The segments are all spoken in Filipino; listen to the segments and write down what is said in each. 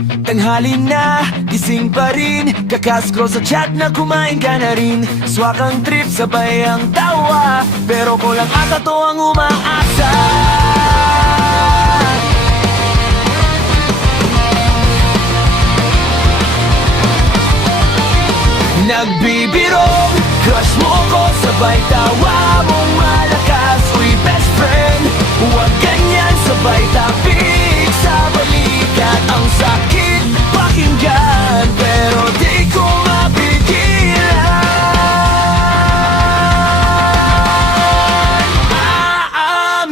Tanghali na, gising pa rin, kakascroll sa chat na kumain ka na rin. Swak ang trip, sabay ang tawa, pero kulang ata to ang umaasa. Nagbibirong, crush mo ko, sabay tawa mong malakas. Uy best friend, huwag ganyan, sabay tapik sa balikat. Ang sakit pakinggan, pero di ko mapigilan.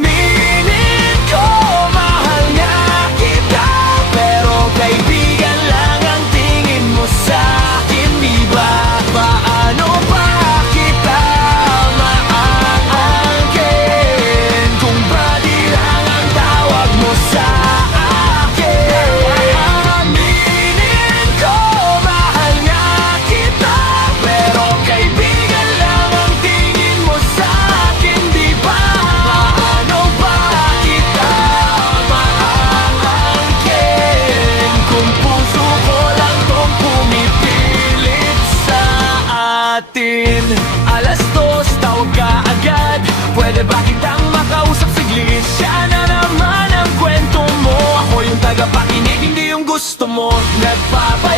Aaminin ko, mahal nga kita, pero kaibigan lang ang tingin mo sa akin, di ba? Paano ba kita maaangkin kung body lang ang tawag mo sa akin? Aminin ko, mahal nga kita, pero kaibigan lang ang tingin mo sa akin, di ba? Paano ba kita maaangkin kung puso ko lang tong pumipilit sa atin? Alas 2, tawag ka agad, pwede ba kitang makausap saglit? Siya na naman ang kwento mo, ako yung tagapakinig, hindi yung gusto mo. Nagpapaya